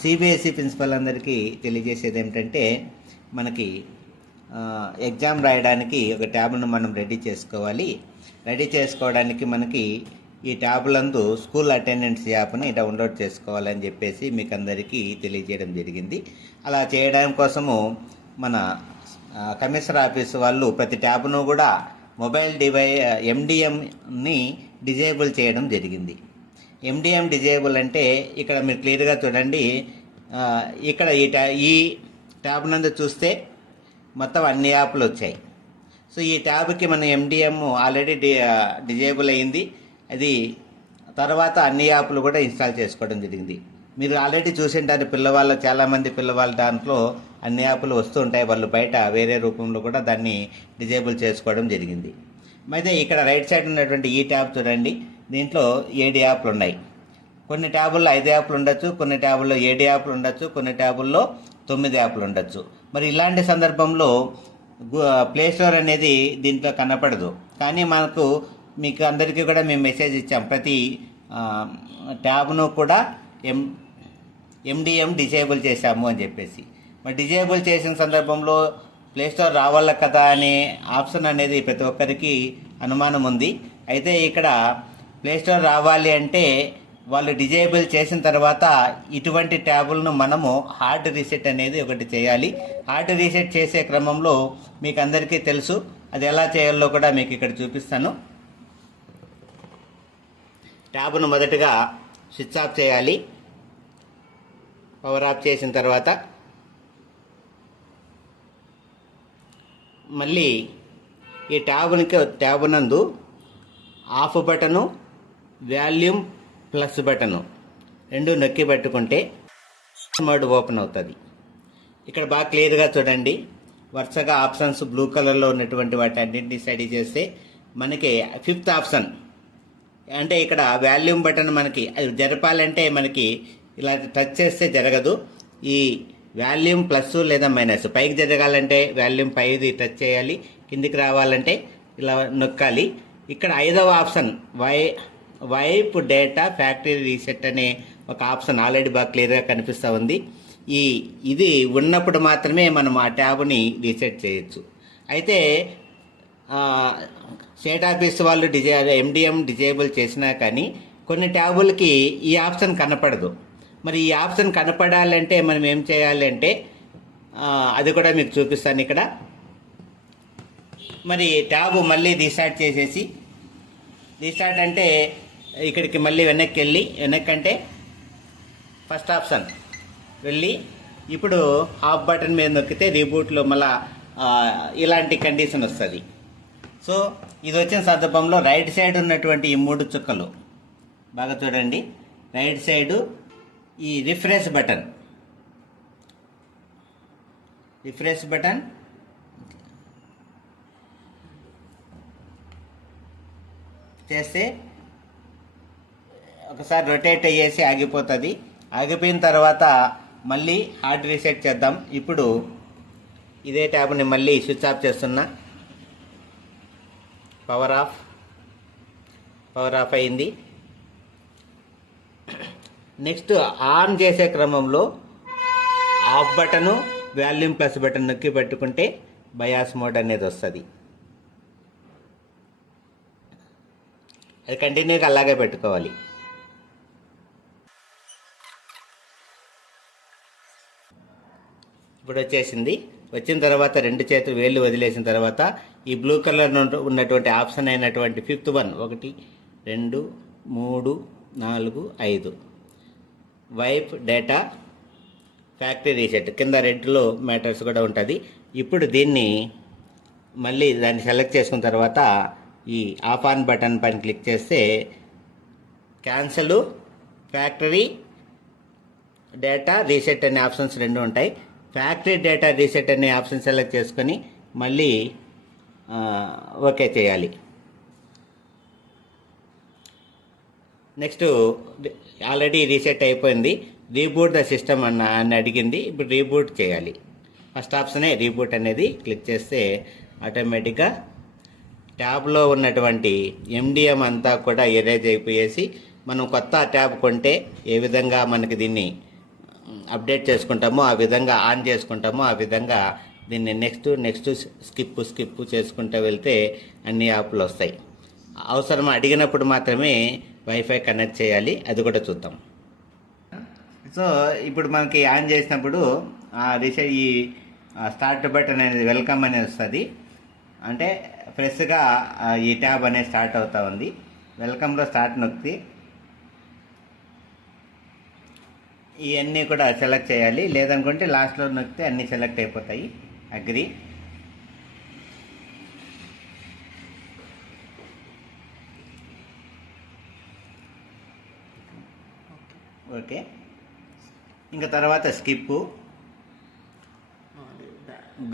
CBSE principal అందరికీ తెలియజేసేది ఏమిటంటే మనకి ఎగ్జామ్ రాయడానికి ఒక ట్యాబ్ను మనం రెడీ చేసుకోవాలి. రెడీ చేసుకోవడానికి మనకి ఈ ట్యాబ్లందు స్కూల్ అటెండెన్స్ యాప్ని డౌన్లోడ్ చేసుకోవాలని చెప్పేసి మీకు అందరికీ తెలియజేయడం జరిగింది. అలా చేయడం కోసము మన కమిషనర్ ఆఫీస్ వాళ్ళు ప్రతి ట్యాబ్ను కూడా మొబైల్ ఎండిఎంని డిజేబుల్ చేయడం జరిగింది. ఎండిఎం డిజేబుల్ అంటే ఇక్కడ మీరు క్లియర్గా చూడండి. ఇక్కడ ఈ ట్యాబ్ నందు చూస్తే మొత్తం అన్ని యాప్లు వచ్చాయి. సో ఈ ట్యాబ్కి మన ఎండిఎం ఆల్రెడీ డిజేబుల్ అయింది. అది తర్వాత అన్ని యాప్లు కూడా ఇన్స్టాల్ చేసుకోవడం జరిగింది. మీరు ఆల్రెడీ చూసింటారు, చాలామంది పిల్లవాళ్ళ దాంట్లో అన్ని యాప్లు వస్తూ ఉంటాయి. వాళ్ళు బయట వేరే రూపంలో కూడా దాన్ని డిజేబుల్ చేసుకోవడం జరిగింది. అయితే ఇక్కడ రైట్ సైడ్ ఉన్నటువంటి ఈ ట్యాబ్ చూడండి. దీంట్లో 7 యాప్లు ఉన్నాయి. కొన్ని ట్యాబుల్లో 5 యాప్లు ఉండొచ్చు, కొన్ని ట్యాబుల్లో 7 యాప్లు ఉండొచ్చు, కొన్ని ట్యాబుల్లో 9 యాప్లు ఉండొచ్చు. మరి ఇలాంటి సందర్భంలో ప్లే స్టోర్ అనేది దీంట్లో కనపడదు. కానీ మీకు అందరికీ కూడా మేము మెసేజ్ ఇచ్చాం, ప్రతి ట్యాబ్ను కూడా ఎండిఎం డిజేబుల్ చేశాము అని చెప్పేసి. మరి డిజేబుల్ చేసిన సందర్భంలో ప్లే స్టోర్ రావాల కదా అనే ఆప్షన్ అనేది ప్రతి ఒక్కరికి అనుమానం ఉంది. అయితే ఇక్కడ ప్లే స్టోర్ రావాలి అంటే వాళ్ళు డిజేబుల్ చేసిన తర్వాత ఇటువంటి ట్యాబులను మనము హార్డ్ రీసెట్ అనేది ఒకటి చేయాలి. హార్డ్ రీసెట్ చేసే క్రమంలో మీకు అందరికీ తెలుసు, అది ఎలా చేయాలో కూడా మీకు ఇక్కడ చూపిస్తాను. ట్యాబ్ను మొదటగా స్విచ్ ఆఫ్ చేయాలి. పవర్ ఆఫ్ చేసిన తర్వాత మళ్ళీ ఈ ట్యాబ్ నందు of button, volume plus button రెండు నొక్కి పెట్టుకుంటే మోడ్ ఓపెన్ అవుతుంది. ఇక్కడ బాగా క్లియర్గా చూడండి. వరుసగా ఆప్షన్స్ బ్లూ కలర్లో ఉన్నటువంటి వాటి అన్నింటినీ స్టడీ చేస్తే మనకి 5th ఆప్షన్ అంటే ఇక్కడ వాల్యూమ్ బటన్ మనకి అది జరపాలంటే మనకి ఇలా టచ్ చేస్తే జరగదు. ఈ వాల్యూమ్ ప్లస్ లేదా మైనస్, పైకి జరగాలంటే వాల్యూమ్ పైది టచ్ చేయాలి, కిందికి రావాలంటే ఇలా నొక్కాలి. ఇక్కడ 5వ option wipe data factory reset అనే ఒక ఆప్షన్ ఆల్రెడీ బాగా క్లియర్గా కనిపిస్తూ ఉంది. ఇది ఉన్నప్పుడు మాత్రమే మనం ఆ ట్యాబ్ని రీసెట్ చేయొచ్చు. అయితే స్టేట్ ఆఫీస్ వాళ్ళు ఎండిఎం డిజేబుల్ చేసినా కానీ కొన్ని ట్యాబులకి ఈ ఆప్షన్ కనపడదు. మరి ఈ ఆప్షన్ కనపడాలంటే మనం ఏం చేయాలి అంటే అది కూడా మీకు చూపిస్తాను ఇక్కడ. మరి ట్యాబ్ మళ్ళీ రీస్టార్ట్ చేసేసి, రీస్టార్ట్ అంటే ఇక్కడికి మళ్ళీ వెనక్కి అంటే ఫస్ట్ ఆప్షన్ వెళ్ళి ఇప్పుడు ఆఫ్ బటన్ మీద నొక్కితే రీబూట్లో మళ్ళీ ఇలాంటి కండిషన్ వస్తుంది. సో ఇది వచ్చిన సందర్భంలో రైట్ సైడ్ ఉన్నటువంటి ఈ 3 చుక్కలు బాగా చూడండి. రైట్ సైడు ఈ రిఫ్రెష్ బటన్ చేస్తే ఒకసారి రొటేట్ అయ్యేసి ఆగిపోతుంది. ఆగిపోయిన తర్వాత మళ్ళీ హార్డ్ రీసెట్ చేద్దాం. ఇప్పుడు ఇదే ట్యాబ్ని మళ్ళీ స్విచ్ ఆఫ్ చేస్తున్నా. పవర్ ఆఫ్ అయింది. నెక్స్ట్ ఆన్ చేసే క్రమంలో of button, volume plus button నొక్కి పెట్టుకుంటే బయాస్ మోడ్ అనేది వస్తుంది. అది కంటిన్యూగా అలాగే పెట్టుకోవాలి. ఇప్పుడు వచ్చేసింది. వచ్చిన తర్వాత 2 చేతులు వేళ్ళు వదిలేసిన తర్వాత ఈ బ్లూ కలర్ ఉన్నటువంటి ఆప్షన్ అయినటువంటి 5th one 1 2 3 4 5 wipe data factory reset కింద రెడ్లో మ్యాటర్స్ కూడా ఉంటుంది. ఇప్పుడు దాన్ని సెలెక్ట్ చేసుకున్న తర్వాత ఈ ఆఫ్ ఆన్ బటన్ పైన క్లిక్ చేస్తే క్యాన్సల్ ఫ్యాక్టరీ డేటా రీసెట్ అనే ఆప్షన్స్ 2 ఉంటాయి. ఫ్యాక్టరీ డేటా రీసెట్ అనే ఆప్షన్ సెలెక్ట్ చేసుకొని మళ్ళీ ఓకే చేయాలి. నెక్స్ట్ ఆల్రెడీ రీసెట్ అయిపోయింది. రీబూట్ ద సిస్టమ్ అని అడిగింది. ఇప్పుడు రీబూట్ చేయాలి. ఫస్ట్ ఆప్షనే రీబూట్ అనేది క్లిక్ చేస్తే ఆటోమేటిక్గా ట్యాబ్లో ఉన్నటువంటి ఎండిఎం అంతా కూడా ఎరేజ్ అయిపోయేసి మనం కొత్త ట్యాబ్ కొంటే ఏ విధంగా మనకి దీన్ని అప్డేట్ చేసుకుంటామో ఆ విధంగా ఆన్ చేసుకుంటామో ఆ విధంగా దీన్ని నెక్స్ట్ స్కిప్ చేసుకుంటూ వెళ్తే అన్ని యాప్లు వస్తాయి. అవసరం అడిగినప్పుడు మాత్రమే వైఫై కనెక్ట్ చేయాలి, అది కూడా చూద్దాం. సో ఇప్పుడు మనకి ఆన్ చేసినప్పుడు ఈ స్టార్ట్ బటన్ అనేది వెల్కమ్ అనేది వస్తుంది. అంటే ఫ్రెష్గా ఈ ట్యాబ్ అనేది స్టార్ట్ అవుతూ ఉంది. వెల్కమ్లో స్టార్ట్ నొక్కి ఇవన్నీ కూడా సెలెక్ట్ చేయాలి, లేదనుకుంటే లాస్ట్లో నొక్కితే అన్నీ సెలెక్ట్ అయిపోతాయి. అగ్రి. ఓకే. ఇంకా తర్వాత skip,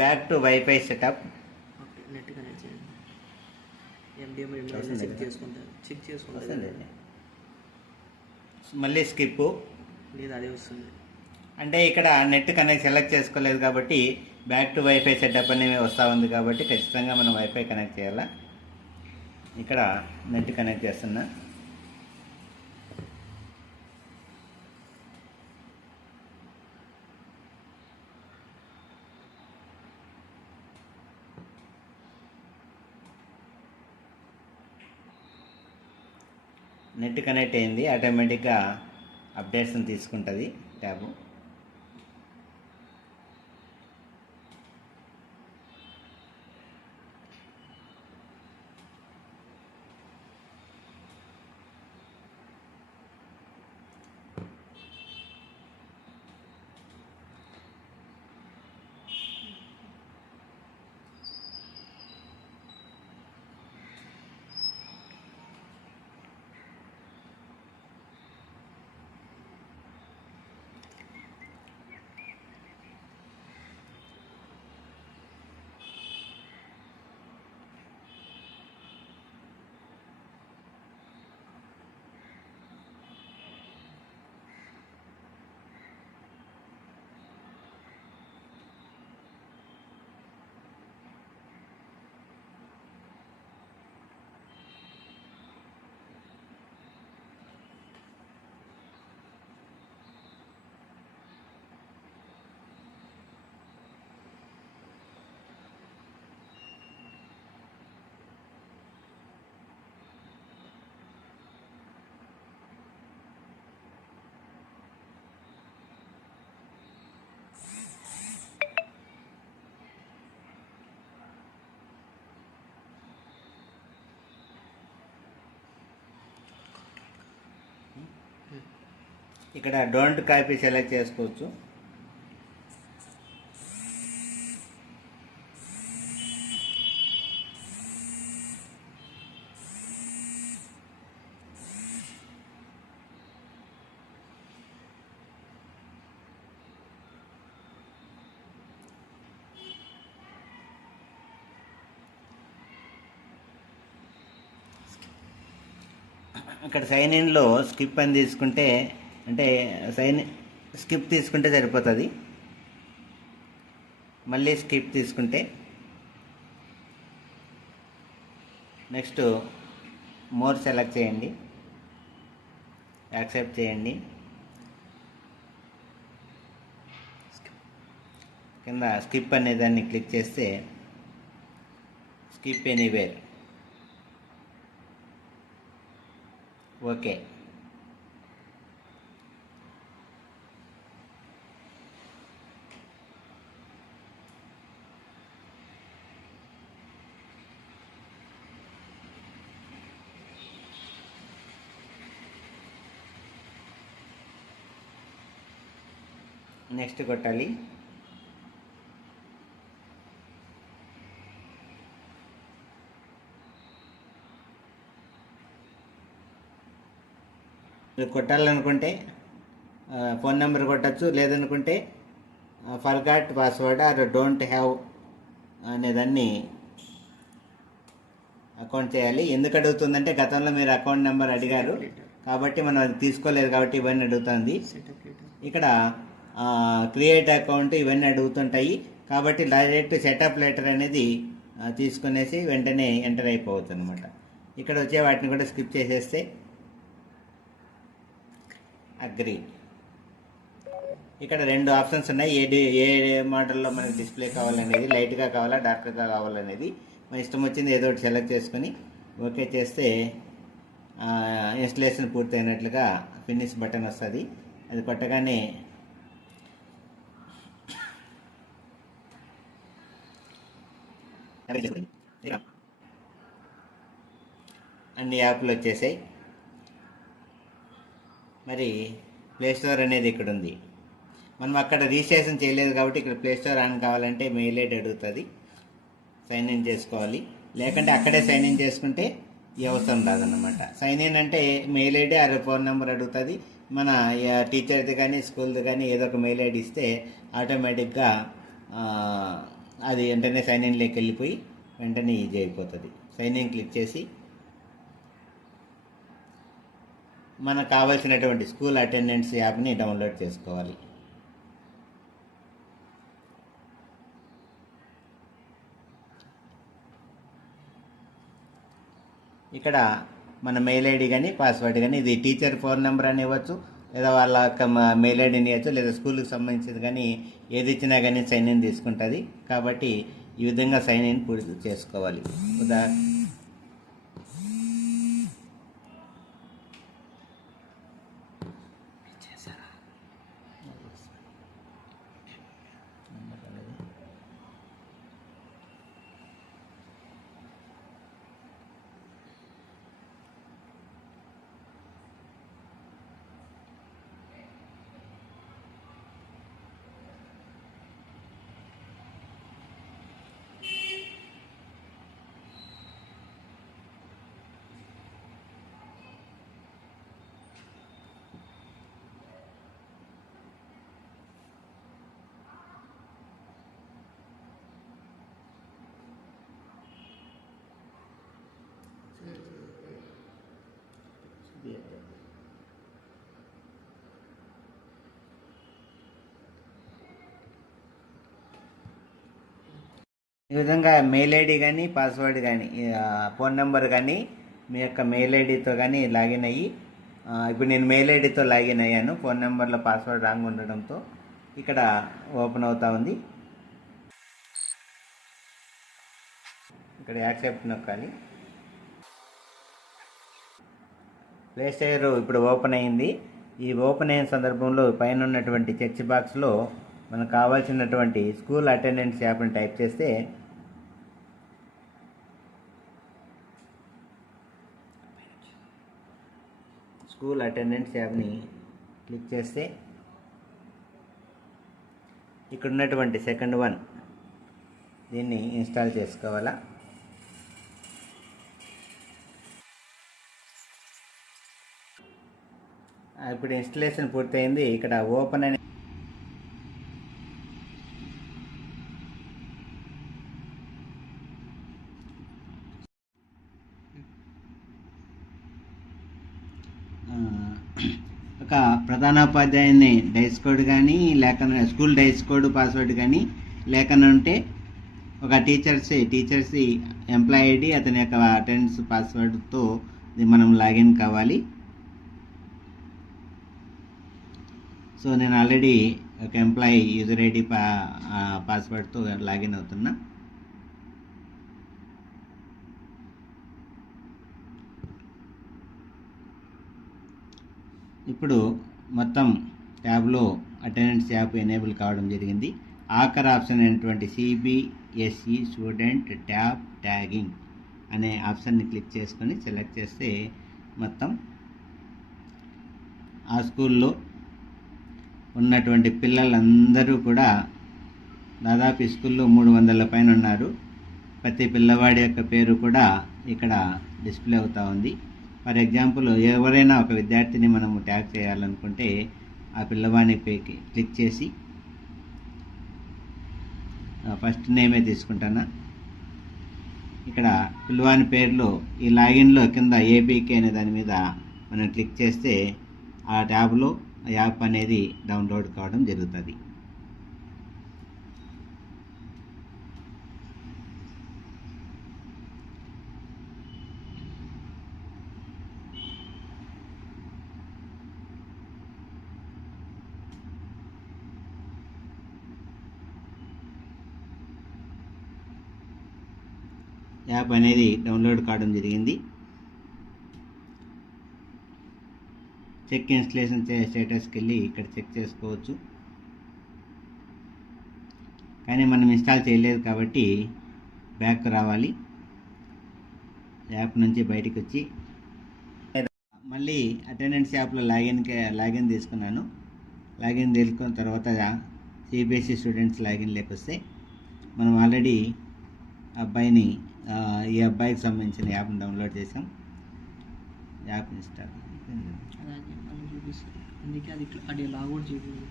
back to wifi setup. Net connect చేయండి. చెక్ చేసుకుంటాను. మళ్ళీ స్కిప్. లేదు, అదే వస్తుంది. అంటే ఇక్కడ నెట్ కనెక్ట్ సెలెక్ట్ చేసుకోలేదు కాబట్టి బ్యాక్ టు వైఫై సెటప్ అనేవి వస్తూ ఉంది కాబట్టి ఖచ్చితంగా మనం వైఫై కనెక్ట్ చేయాలా. ఇక్కడ నెట్ కనెక్ట్ చేస్తున్నా. నెట్ కనెక్ట్ అయింది, ఆటోమేటిక్గా అప్డేట్స్ని తీసుకుంటుంది ట్యాబు. ఇక్కడ డోంట్ కాపీ సెలెక్ట్ చేసుకోవచ్చు. ఇక్కడ సైన్ ఇన్లో స్కిప్ అని తీసుకుంటే అంటే స్కిప్ తీసుకుంటే సరిపోతుంది. మళ్ళీ స్కిప్ తీసుకుంటే నెక్స్ట్ మోర్ సెలెక్ట్ చేయండి, యాక్సెప్ట్ చేయండి. కింద స్కిప్ అనే దాన్ని క్లిక్ చేస్తే స్కిప్ ఎనీవేర్. ఓకే. నెక్స్ట్ కొట్టాలి. మీరు కొట్టాలనుకుంటే ఫోన్ నెంబర్ కొట్టచ్చు, లేదనుకుంటే forgot password or don't have అనేదాన్ని అకౌంట్ చేయాలి. ఎందుకు అడుగుతుందంటే గతంలో మీరు అకౌంట్ నెంబర్ అడిగారు కాబట్టి మనం అది తీసుకోలేదు కాబట్టి ఇవన్నీ అడుగుతుంది. ఇక్కడ క్రియేట్ అకౌంట్ ఇవన్నీ అడుగుతుంటాయి కాబట్టి డైరెక్ట్ సెటప్ లెటర్ అనేది తీసుకునేసి వెంటనే ఎంటర్ అయిపోవచ్చు అనమాట. ఇక్కడ వచ్చే వాటిని కూడా స్కిప్ చేసేస్తే అగ్రి. ఇక్కడ 2 ఆప్షన్స్ ఉన్నాయి. ఏ మోడల్లో మనకి డిస్ప్లే కావాలనేది, లైట్గా కావాలా డార్క్గా కావాలనేది మన ఇష్టం వచ్చింది ఏదో ఒకటి సెలెక్ట్ చేసుకొని ఓకే చేస్తే ఇన్స్టలేషన్ పూర్తయినట్లుగా ఫినిష్ బటన్ వస్తుంది. అది కొట్టగానే అన్ని యాప్లు వచ్చేసాయి. మరి ప్లే స్టోర్ అనేది ఇక్కడ ఉంది. మనం అక్కడ రిజిస్ట్రేషన్ చేయలేదు కాబట్టి ఇక్కడ ప్లే స్టోర్ ఆన్ కావాలంటే మెయిల్ ఐడి అడుగుతుంది, సైన్ ఇన్ చేసుకోవాలి. లేకుంటే అక్కడే సైన్ ఇన్ చేసుకుంటే ఈ అవసరం రాదన్నమాట. సైన్ ఇన్ అంటే మెయిల్ ఐడి ఆ ఫోన్ నెంబర్ అడుగుతుంది. మన టీచర్ది కానీ స్కూల్ది కానీ ఏదో ఒక మెయిల్ ఐడి ఇస్తే ఆటోమేటిక్గా అది వెంటనే సైన్ ఇన్లోకి వెళ్ళిపోయి వెంటనే ఈజీ అయిపోతుంది. సైన్ ఇన్ క్లిక్ చేసి మనకు కావాల్సినటువంటి స్కూల్ అటెండెన్స్ యాప్ని డౌన్లోడ్ చేసుకోవాలి. ఇక్కడ మన మెయిల్ ఐడి కానీ పాస్వర్డ్ కానీ, ఇది టీచర్ ఫోన్ నెంబర్ అని ఇవ్వచ్చు, లేదా వాళ్ళ మెయిల్ ఐడిని ఇవ్వచ్చు, లేదా స్కూల్కి సంబంధించింది కానీ ఏది ఇచ్చినా కానీ సైన్ ఇన్ తీసుకుంటుంది. కాబట్టి ఈ విధంగా సైన్ ఇన్ పూర్తి చేసుకోవాలి. ఈ విధంగా మెయిల్ ఐడి కానీ పాస్వర్డ్ కానీ ఫోన్ నెంబర్ కానీ మీ యొక్క మెయిల్ ఐడితో కానీ లాగిన్ అయ్యి, ఇప్పుడు నేను మెయిల్ ఐడితో లాగిన్ అయ్యాను, ఫోన్ నెంబర్లో పాస్వర్డ్ రాంగ్ ఉండడంతో ఇక్కడ ఓపెన్ అవుతా ఉంది. ఇక్కడ యాక్సెప్ట్ నొక్కాలి. ప్లే స్టోర్ ఇప్పుడు ఓపెన్ అయింది. ఈ ఓపెన్ అయిన సందర్భంలో పైన ఉన్నటువంటి సెర్చ్ బాక్స్లో మనకు కావాల్సినటువంటి స్కూల్ అటెండెన్స్ యాప్ని టైప్ చేస్తే స్కూల్ అటెండెన్స్ యాప్ని క్లిక్ చేస్తే ఇక్కడ ఉన్నటువంటి సెకండ్ వన్ దీన్ని ఇన్స్టాల్ చేసుకోవాలా. ఇప్పుడు ఇన్స్టలేషన్ పూర్తయింది. ఇక్కడ ఓపెన్ అని ఒక ప్రధానోపాధ్యాయుని డైస్ కోడ్ కానీ, లేక స్కూల్ డైస్ కోడ్ పాస్వర్డ్ కానీ లేకుండా ఉంటే ఒక టీచర్స్ ఎంప్లాయ్ ఐడి, అతని యొక్క అటెండెన్స్ పాస్వర్డ్తో మనం లాగిన్ కావాలి. సో నేను ఆల్రెడీ ఒక ఎంప్లాయీ యూజర్ ఐడి పాస్వర్డ్తో లాగిన్ అవుతున్నా. ఇప్పుడు మొత్తం ట్యాబ్లో అటెండెన్స్ యాప్ ఎనేబుల్ కావడం జరిగింది. ఆఖరి ఆప్షన్ అయినటువంటి సిబిఎస్ఈ స్టూడెంట్ ట్యాబ్ ట్యాగింగ్ అనే ఆప్షన్ని క్లిక్ చేసుకొని సెలెక్ట్ చేస్తే మొత్తం ఆ స్కూల్లో ఉన్నటువంటి పిల్లలందరూ కూడా దాదాపు ఈ స్కూల్లో 300 పైన ఉన్నారు. ప్రతి పిల్లవాడి యొక్క పేరు కూడా ఇక్కడ డిస్ప్లే అవుతూ ఉంది. ఫర్ ఎగ్జాంపుల్ ఎవరైనా ఒక విద్యార్థిని మనము ట్యాగ్ చేయాలనుకుంటే ఆ పిల్లవాడిని క్లిక్ చేసి ఫస్ట్ నేమే తీసుకుంటానా. ఇక్కడ పిల్లవాని పేరులో ఈ లాగిన్లో కింద ఏపీకే అనే దాని మీద మనం క్లిక్ చేస్తే ఆ ట్యాబ్లో యాప్ అనేది డౌన్లోడ్ కావడం జరుగుతుంది. యాప్ అనేది డౌన్లోడ్ కావడం జరిగింది. చెక్ ఇన్స్టలేషన్ స్టేటస్కి వెళ్ళి ఇక్కడ చెక్ చేసుకోవచ్చు. కానీ మనం ఇన్స్టాల్ చేయలేదు కాబట్టి బ్యాక్ రావాలి. యాప్ నుంచి బయటికి వచ్చి మళ్ళీ అటెండెన్స్ యాప్లో లాగిన్ తీసుకున్నాను. లాగిన్ తీసుకున్న తర్వాత సిబిఎస్ఈ స్టూడెంట్స్ లాగిన్ లేకొస్తే మనం ఆల్రెడీ ఈ అబ్బాయికి సంబంధించిన యాప్ని డౌన్లోడ్ చేసాం. యాప్ ఇన్స్టాల్ చూపిస్తుంది, అందుకే అది లాగౌట్ చూపింది.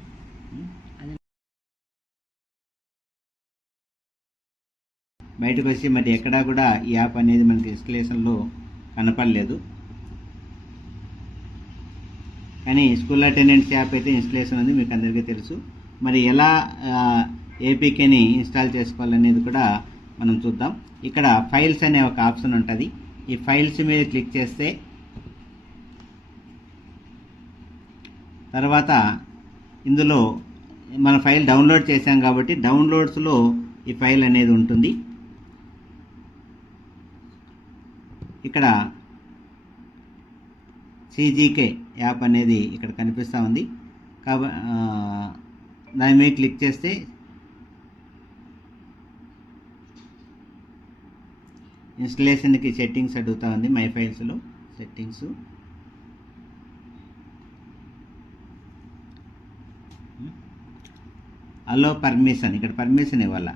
బయటకు వచ్చి మరి ఎక్కడా కూడా ఈ యాప్ అనేది మనకి ఇన్స్టలేషన్లో కనపడలేదు. కానీ స్కూల్ అటెండెన్స్ యాప్ అయితే ఇన్స్టలేషన్ ఉంది, మీకు అందరికీ తెలుసు. మరి ఎలా ఏపీకేని ఇన్స్టాల్ చేసుకోవాలనేది కూడా మనం చూద్దాం. ఇక్కడ ఫైల్స్ అనే ఒక ఆప్షన్ ఉంటుంది. ఈ ఫైల్స్ మీద క్లిక్ చేస్తే తర్వాత ఇందులో మన ఫైల్ డౌన్లోడ్ చేసాం కాబట్టి డౌన్లోడ్స్లో ఈ ఫైల్ అనేది ఉంటుంది. ఇక్కడ CGK యాప్ అనేది ఇక్కడ కనిపిస్తూ ఉంది. దాని మీద క్లిక్ చేస్తే ఇన్స్టలేషన్కి సెట్టింగ్స్ అడుగుతూ ఉంది. మై ఫైల్స్లో సెట్టింగ్స్ అలో పర్మిషన్, ఇక్కడ పర్మిషన్ ఇవ్వాల.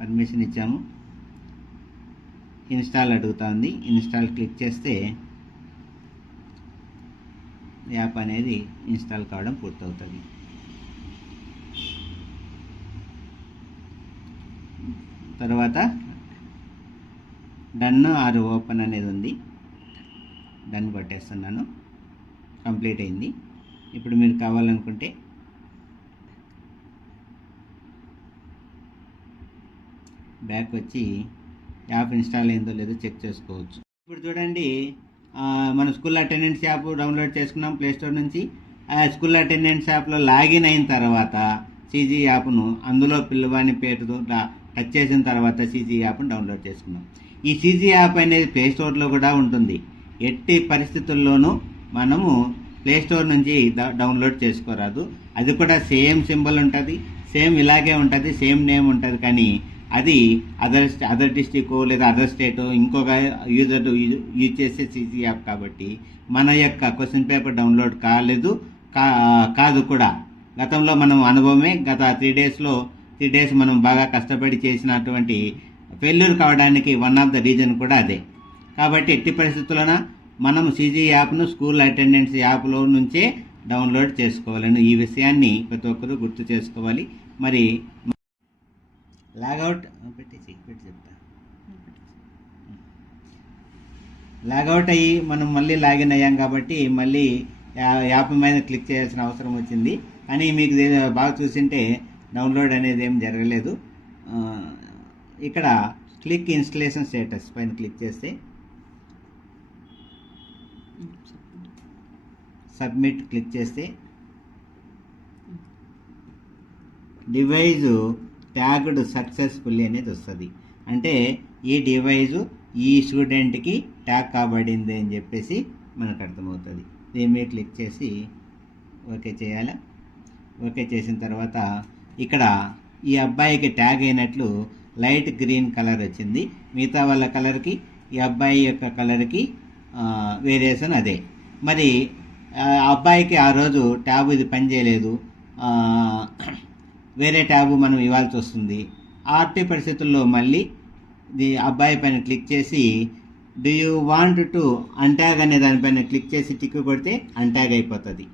పర్మిషన్ ఇచ్చాము. ఇన్స్టాల్ అడుగుతూ ఉంది. ఇన్స్టాల్ క్లిక్ చేస్తే యాప్ అనేది ఇన్స్టాల్ కావడం పూర్తవుతుంది. తర్వాత డన్ ఆర్ ఓపెన్ అనేది ఉంది. డన్ కొట్టేస్తున్నాను. కంప్లీట్ అయింది. ఇప్పుడు మీరు కావాలనుకుంటే బ్యాక్ వచ్చి యాప్ ఇన్స్టాల్ అయిందో లేదో చెక్ చేసుకోవచ్చు. ఇప్పుడు చూడండి, మన స్కూల్ అటెండెన్స్ యాప్ డౌన్లోడ్ చేసుకున్నాం ప్లేస్టోర్ నుంచి. స్కూల్ అటెండెన్స్ యాప్లో లాగిన్ అయిన తర్వాత CG యాప్ను అందులో పిల్లవాని పేరుతో టచ్ చేసిన తర్వాత CG యాప్ను డౌన్లోడ్ చేసుకున్నాం. ఈ CG యాప్ అనేది ప్లేస్టోర్లో కూడా ఉంటుంది. ఎట్టి పరిస్థితుల్లోనూ మనము ప్లేస్టోర్ నుంచి డౌన్లోడ్ చేసుకోరాదు. అది కూడా సేమ్ సింబల్ ఉంటుంది, సేమ్ ఇలాగే ఉంటుంది, సేమ్ నేమ్ ఉంటుంది. కానీ అది అదర్ డిస్టిక్ లేదా అదర్ స్టేట్ ఇంకొక యూజర్ యూజ్ చేసే CG యాప్ కాబట్టి మన యొక్క క్వశ్చన్ పేపర్ డౌన్లోడ్ కాదు కూడా. గతంలో మనం అనుభవమే. గత 3 డేస్ మనం బాగా కష్టపడి చేసినటువంటి ఫెయిల్యూర్ కావడానికి వన్ ఆఫ్ ద రీజన్ కూడా అదే. కాబట్టి ఎట్టి పరిస్థితుల్లోన మనం CG యాప్ను స్కూల్ అటెండెన్స్ యాప్లో నుంచే డౌన్లోడ్ చేసుకోవాలని ఈ విషయాన్ని ప్రతి ఒక్కరూ గుర్తు చేసుకోవాలి. మరి లాగౌట్ పెట్టి చెప్తా. లాగౌట్ అయ్యి మనం మళ్ళీ లాగిన్ అయ్యాం కాబట్టి మళ్ళీ యాప్ మీద క్లిక్ చేయాల్సిన అవసరం వచ్చింది. కానీ మీకు బాగా చూసింటే డౌన్లోడ్ అనేది ఏం జరగలేదు. ఇక్కడ క్లిక్ ఇన్స్టలేషన్ స్టేటస్ పైన క్లిక్ చేస్తే సబ్మిట్ క్లిక్ చేస్తే డివైజు ట్యాగ్డ్ సక్సెస్ఫుల్లీ అనేది వస్తుంది. అంటే ఈ డివైజు ఈ స్టూడెంట్కి ట్యాగ్ కాబడింది అని చెప్పేసి మనకు అర్థమవుతుంది. దీని మీద క్లిక్ చేసి ఓకే చేయాలి. ఓకే చేసిన తర్వాత ఇక్కడ ఈ అబ్బాయికి ట్యాగ్ అయినట్లు లైట్ గ్రీన్ కలర్ వచ్చింది. మిగతా వాళ్ళ కలర్కి ఈ అబ్బాయి యొక్క కలర్కి వేరియేషన్ అదే. మరి అబ్బాయికి ఆ రోజు ట్యాబ్ ఇది పనిచేయలేదు, వేరే ట్యాబ్ మనం ఇవ్వాల్సి వస్తుంది. ఆర్టీ పరిస్థితుల్లో మళ్ళీ అబ్బాయి పైన క్లిక్ చేసి డూ యూ వాంట్ టు అన్ట్యాగ్ అనే దానిపైన క్లిక్ చేసి టిక్ కొడితే అన్ట్యాగ్ అయిపోతుంది.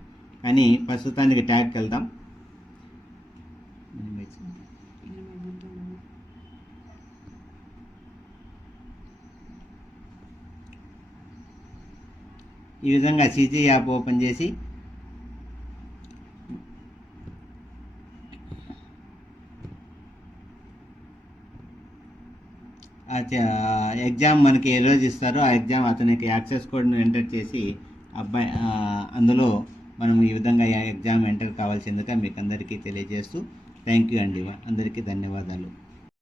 కానీ ప్రస్తుతానికి ట్యాగ్కి వెళ్దాం. ఈ విధంగా CG యాప్ ఓపెన్ చేసి ఎగ్జామ్ మనకి ఏ రోజు ఇస్తారో ఆ ఎగ్జామ్ అతనికి యాక్సెస్ కోడ్ను ఎంటర్ చేసి అబ్బాయి అందులో మనం ఈ విధంగా ఎగ్జామ్ ఎంటర్ కావాల్సిందిగా మీకు అందరికీ తెలియజేస్తూ థ్యాంక్ యూ అండి. అందరికీ ధన్యవాదాలు.